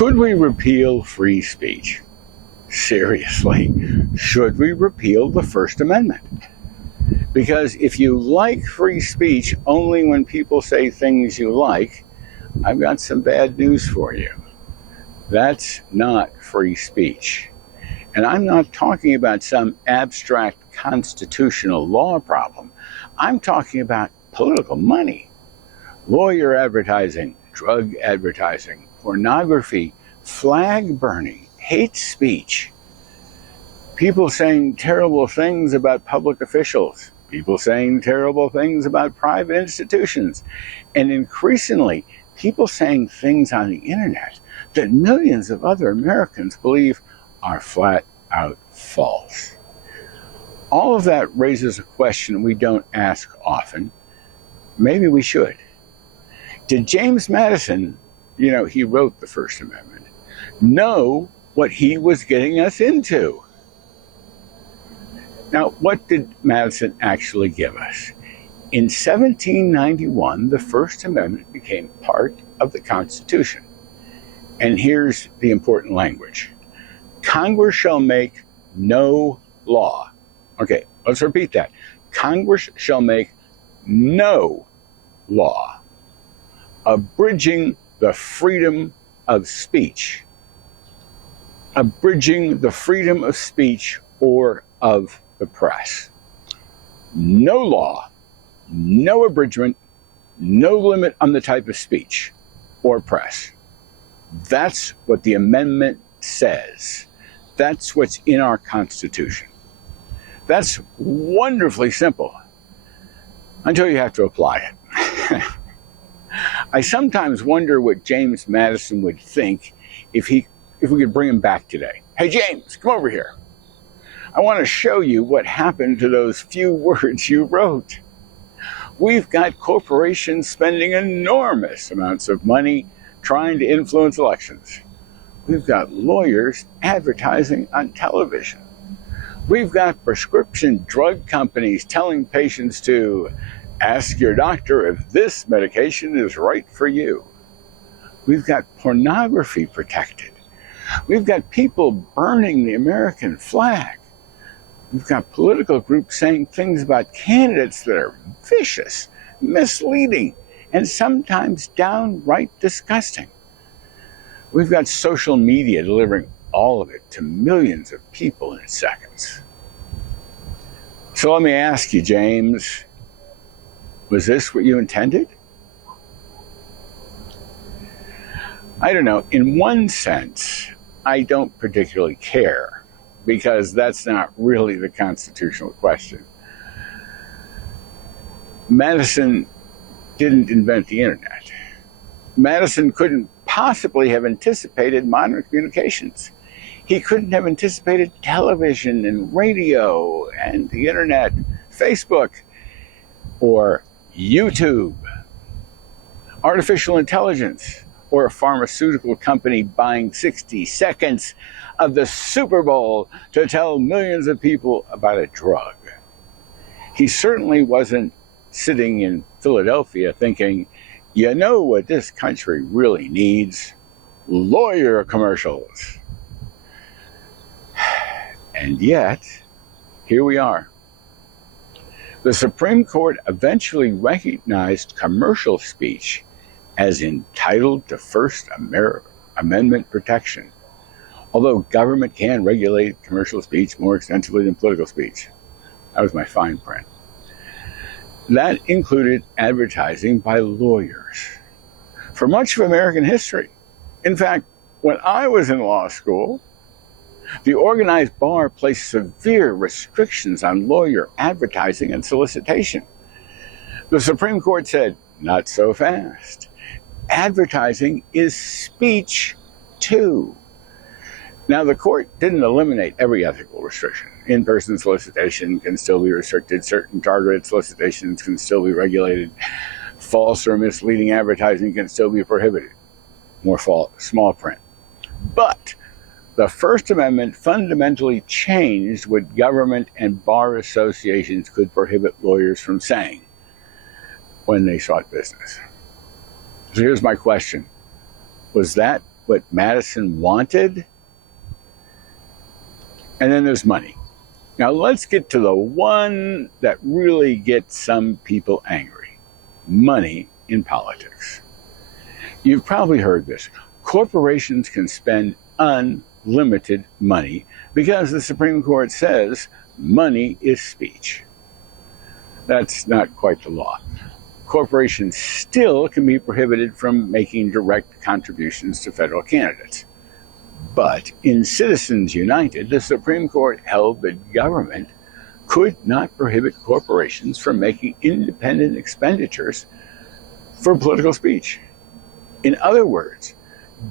Should we repeal free speech? Seriously, should we repeal the First Amendment? Because if you like free speech only when people say things you like, I've got some bad news for you. That's not free speech. And I'm not talking about some abstract constitutional law problem. I'm talking about political money, lawyer advertising, drug advertising, pornography, flag burning, hate speech, people saying terrible things about public officials, people saying terrible things about private institutions, and increasingly, people saying things on the internet that millions of other Americans believe are flat out false. All of that raises a question we don't ask often. Maybe we should. Did James Madison, he wrote the First Amendment, know what he was getting us into? Now, what did Madison actually give us? In 1791, the First Amendment became part of the Constitution. And here's the important language. Congress shall make no law. Okay, let's repeat that. Congress shall make no law abridging the freedom of speech. Abridging the freedom of speech or of the press. No law, no abridgment, no limit on the type of speech or press. That's what the amendment says. That's what's in our Constitution. That's wonderfully simple until you have to apply it. I sometimes wonder what James Madison would think if we could bring him back today. Hey, James, come over here. I want to show you what happened to those few words you wrote. We've got corporations spending enormous amounts of money trying to influence elections. We've got lawyers advertising on television. We've got prescription drug companies telling patients to ask your doctor if this medication is right for you. We've got pornography protected. We've got people burning the American flag. We've got political groups saying things about candidates that are vicious, misleading, and sometimes downright disgusting. We've got social media delivering all of it to millions of people in seconds. So let me ask you, James, was this what you intended? I don't know. In one sense, I don't particularly care, because that's not really the constitutional question. Madison didn't invent the internet. Madison couldn't possibly have anticipated modern communications. He couldn't have anticipated television and radio and the internet, Facebook, or YouTube, artificial intelligence, or a pharmaceutical company buying 60 seconds of the Super Bowl to tell millions of people about a drug. He certainly wasn't sitting in Philadelphia thinking, you know what this country really needs? Lawyer commercials. And yet, here we are. The Supreme Court eventually recognized commercial speech as entitled to First Amendment protection, although government can regulate commercial speech more extensively than political speech. That was my fine print. That included advertising by lawyers. For much of American history, in fact, when I was in law school, the organized bar placed severe restrictions on lawyer advertising and solicitation. The Supreme Court said, not so fast. Advertising is speech too. Now, the court didn't eliminate every ethical restriction. In-person solicitation can still be restricted. Certain targeted solicitations can still be regulated. False or misleading advertising can still be prohibited. More small print. But the First Amendment fundamentally changed what government and bar associations could prohibit lawyers from saying when they sought business. So here's my question. Was that what Madison wanted. And then there's money. Now let's get to the one that really gets some people angry. Money in politics. You've probably heard this. Corporations can spend unlimited money because the Supreme Court says money is speech. That's not quite the law. Corporations still can be prohibited from making direct contributions to federal candidates. But in Citizens United, the Supreme Court held that government could not prohibit corporations from making independent expenditures for political speech. In other words,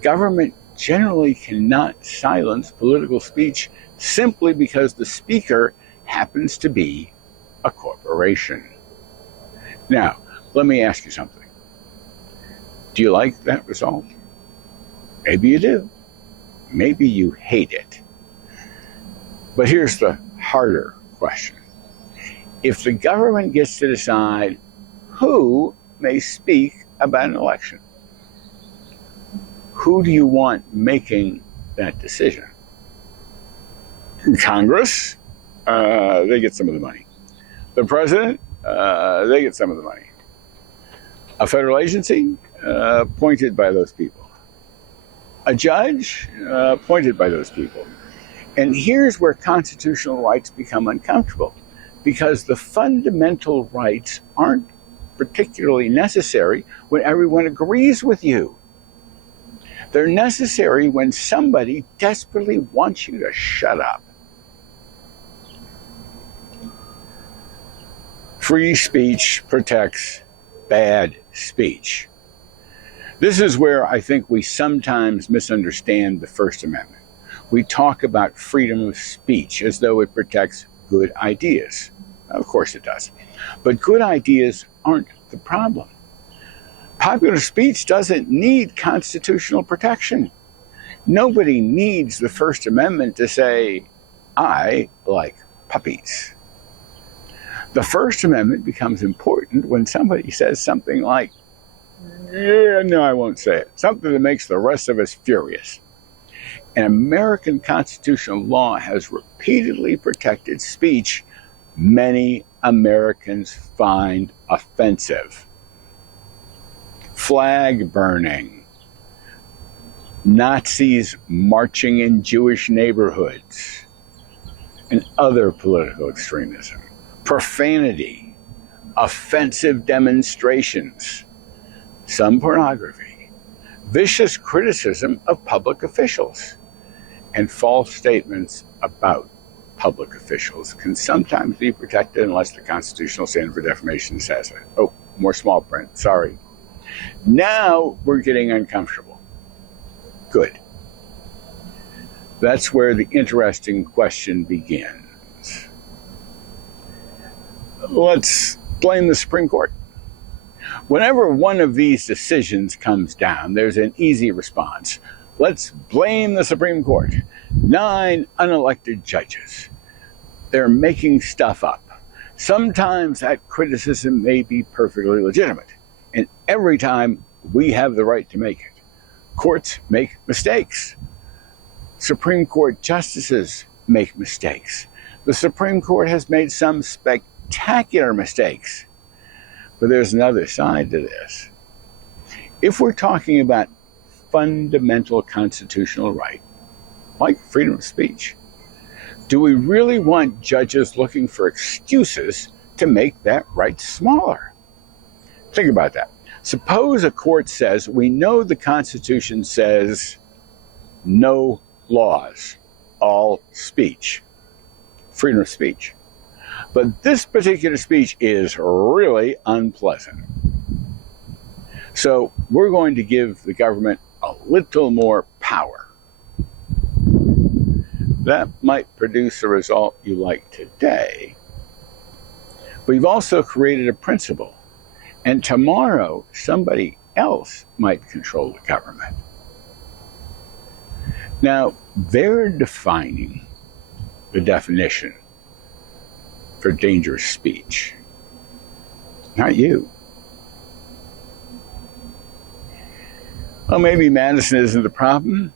government generally cannot silence political speech simply because the speaker happens to be a corporation. Now, let me ask you something. Do you like that result? Maybe you do. Maybe you hate it. But here's the harder question. If the government gets to decide who may speak about an election, who do you want making that decision? Congress, they get some of the money. The president, they get some of the money. A federal agency, appointed by those people. A judge, appointed by those people. And here's where constitutional rights become uncomfortable, because the fundamental rights aren't particularly necessary when everyone agrees with you. They're necessary when somebody desperately wants you to shut up. Free speech protects bad speech. This is where I think we sometimes misunderstand the First Amendment. We talk about freedom of speech as though it protects good ideas. Of course it does. But good ideas aren't the problem. Popular speech doesn't need constitutional protection. Nobody needs the First Amendment to say, I like puppies. The First Amendment becomes important when somebody says something like, yeah, no, I won't say it. Something that makes the rest of us furious. And American constitutional law has repeatedly protected speech many Americans find offensive. Flag burning, Nazis marching in Jewish neighborhoods, and other political extremism, profanity, offensive demonstrations, some pornography, vicious criticism of public officials, and false statements about public officials can sometimes be protected unless the constitutional standard for defamation says it. Oh, more small print, sorry. Now we're getting uncomfortable. Good. That's where the interesting question begins. Let's blame the Supreme Court. Whenever one of these decisions comes down, there's an easy response. Let's blame the Supreme Court. 9 unelected judges. They're making stuff up. Sometimes that criticism may be perfectly legitimate. And every time we have the right to make it. Courts make mistakes. Supreme Court justices make mistakes. The Supreme Court has made some spectacular mistakes. But there's another side to this. If we're talking about fundamental constitutional right, like freedom of speech, do we really want judges looking for excuses to make that right smaller? Think about that. Suppose a court says, we know the Constitution says no laws, all speech, freedom of speech. But this particular speech is really unpleasant. So we're going to give the government a little more power. That might produce a result you like today. But you've also created a principle. And tomorrow, somebody else might control the government. Now, they're defining the definition for dangerous speech, not you. Well, maybe Madison isn't the problem.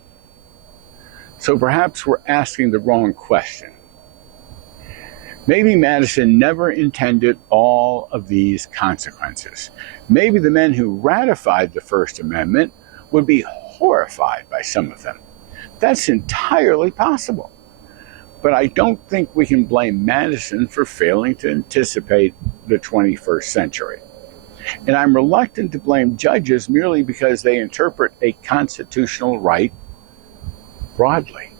So perhaps we're asking the wrong question. Maybe Madison never intended all of these consequences. Maybe the men who ratified the First Amendment would be horrified by some of them. That's entirely possible. But I don't think we can blame Madison for failing to anticipate the 21st century. And I'm reluctant to blame judges merely because they interpret a constitutional right broadly.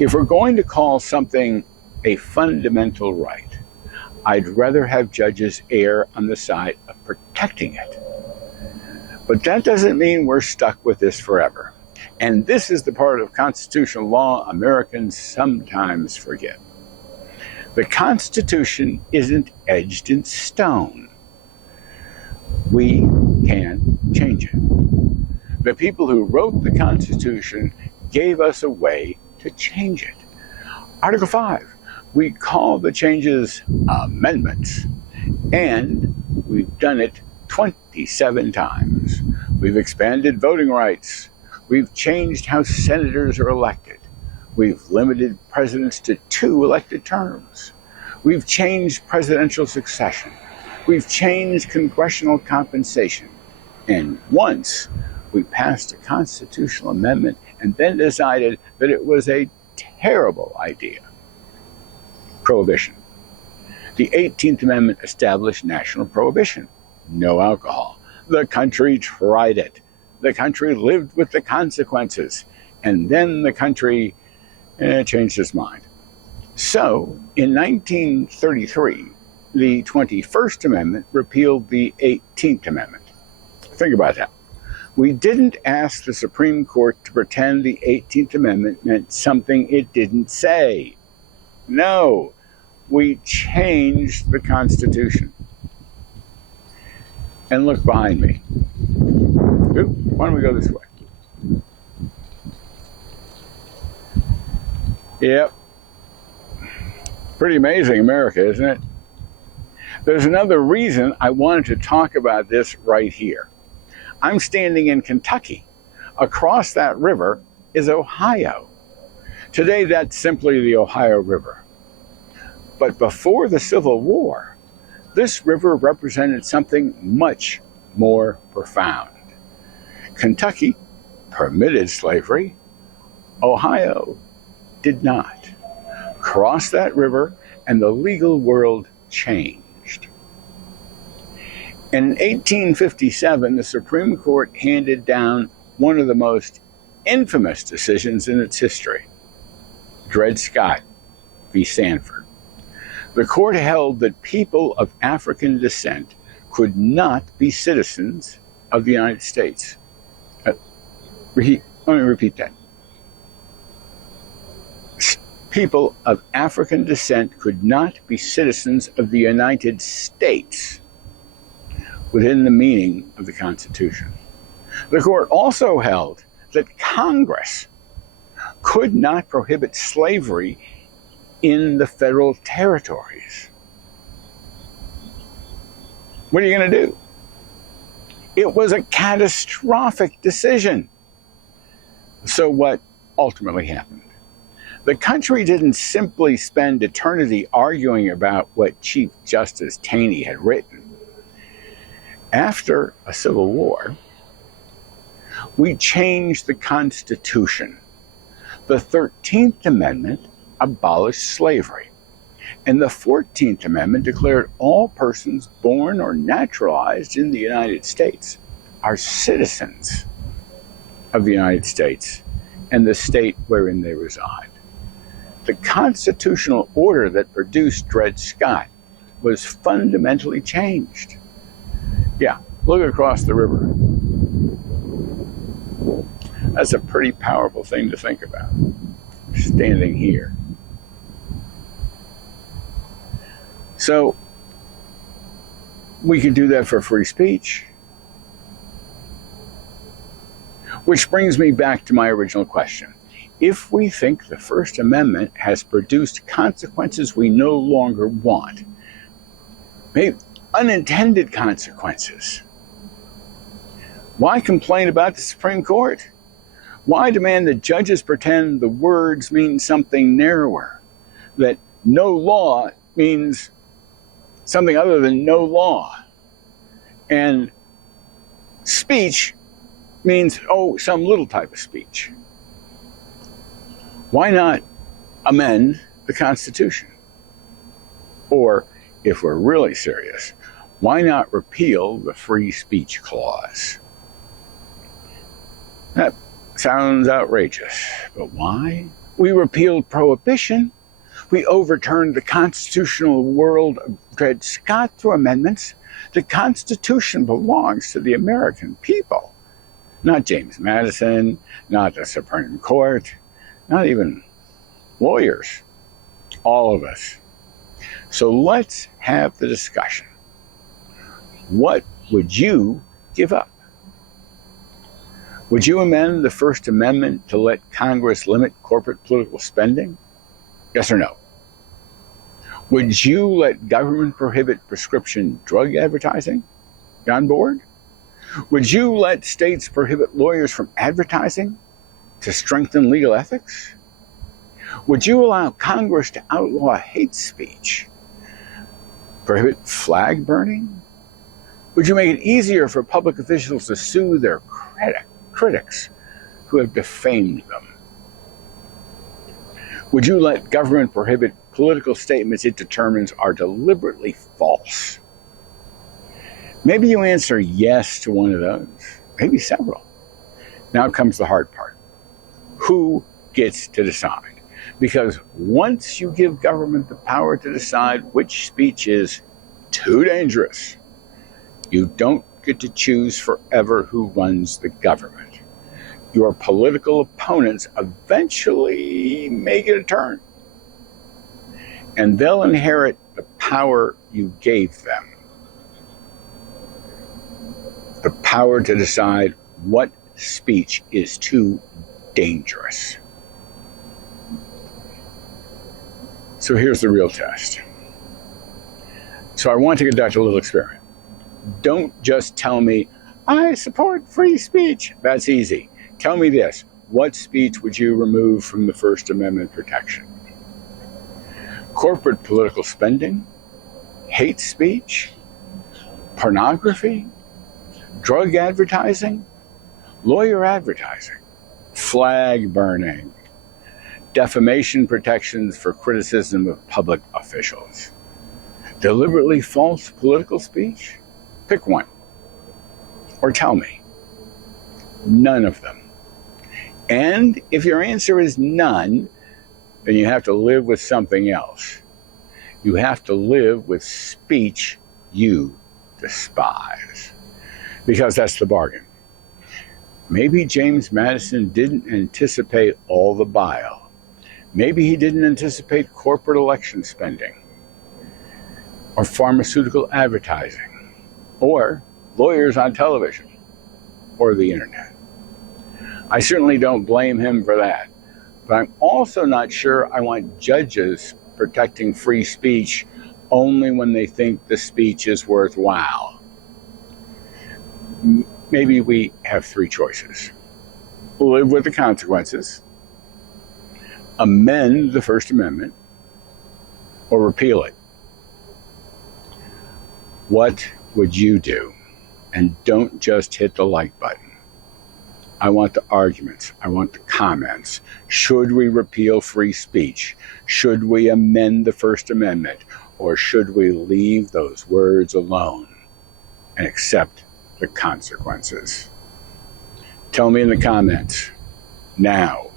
If we're going to call something a fundamental right, I'd rather have judges err on the side of protecting it. But that doesn't mean we're stuck with this forever. And this is the part of constitutional law Americans sometimes forget. The Constitution isn't etched in stone. We can change it. The people who wrote the Constitution gave us a way to change it. Article 5, we call the changes amendments, and we've done it 27 times. We've expanded voting rights. We've changed how senators are elected. We've limited presidents to 2 elected terms. We've changed presidential succession. We've changed congressional compensation. And once we passed a constitutional amendment and then decided that it was a terrible idea. Prohibition. The 18th Amendment established national prohibition. No alcohol. The country tried it. The country lived with the consequences. And then the country changed its mind. So, in 1933, the 21st Amendment repealed the 18th Amendment. Think about that. We didn't ask the Supreme Court to pretend the 18th Amendment meant something it didn't say. No, we changed the Constitution. And look behind me. Oop, why don't we go this way? Yep. Pretty amazing America, isn't it? There's another reason I wanted to talk about this right here. I'm standing in Kentucky. Across that river is Ohio. Today, that's simply the Ohio River. But before the Civil War, this river represented something much more profound. Kentucky permitted slavery. Ohio did not. Cross that river and the legal world changed. In 1857, the Supreme Court handed down one of the most infamous decisions in its history, Dred Scott v. Sanford. The court held that people of African descent could not be citizens of the United States. Let me repeat that. People of African descent could not be citizens of the United States within the meaning of the Constitution. The court also held that Congress could not prohibit slavery in the federal territories. What are you going to do? It was a catastrophic decision. So what ultimately happened? The country didn't simply spend eternity arguing about what Chief Justice Taney had written. After a civil war, we changed the Constitution. The 13th Amendment abolished slavery, and the 14th Amendment declared all persons born or naturalized in the United States are citizens of the United States and the state wherein they reside. The constitutional order that produced Dred Scott was fundamentally changed. Yeah, look across the river. That's a pretty powerful thing to think about, standing here. So, we can do that for free speech. Which brings me back to my original question. If we think the First Amendment has produced consequences we no longer want, maybe unintended consequences, Why complain about the Supreme Court? Why demand that judges pretend the words mean something narrower? That no law means something other than no law. And speech means, some little type of speech. Why not amend the Constitution? Or, if we're really serious, why not repeal the free speech clause? That sounds outrageous, but why? We repealed prohibition. We overturned the constitutional world of Dred Scott through amendments. The Constitution belongs to the American people, not James Madison, not the Supreme Court, not even lawyers, all of us. So let's have the discussion. What would you give up? Would you amend the First Amendment to let Congress limit corporate political spending? Yes or no? Would you let government prohibit prescription drug advertising? You on board? Would you let states prohibit lawyers from advertising to strengthen legal ethics? Would you allow Congress to outlaw hate speech? Prohibit flag burning? Would you make it easier for public officials to sue their critics who have defamed them? Would you let government prohibit political statements it determines are deliberately false? Maybe you answer yes to one of those, maybe several. Now comes the hard part. Who gets to decide? Because once you give government the power to decide which speech is too dangerous, you don't get to choose forever who runs the government. Your political opponents eventually may get a turn, and they'll inherit the power you gave them. The power to decide what speech is too dangerous. So here's the real test. So I want to conduct a little experiment. Don't just tell me, I support free speech. That's easy. Tell me this. What speech would you remove from the First Amendment protection? Corporate political spending? Hate speech? Pornography? Drug advertising? Lawyer advertising? Flag burning? Defamation protections for criticism of public officials? Deliberately false political speech? Pick one. Or tell me. None of them. And if your answer is none, then you have to live with something else. You have to live with speech you despise. Because that's the bargain. Maybe James Madison didn't anticipate all the bile. Maybe he didn't anticipate corporate election spending, or pharmaceutical advertising, or lawyers on television, or the internet. I certainly don't blame him for that, but I'm also not sure I want judges protecting free speech only when they think the speech is worthwhile. Maybe we have three choices. Live with the consequences, amend the First Amendment, or repeal it. What would you do? And don't just hit the like button. I want the arguments. I want the comments. Should we repeal free speech? Should we amend the First Amendment? Or should we leave those words alone and accept the consequences? Tell me in the comments now,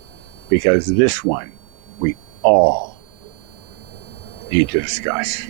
because this one we all need to discuss.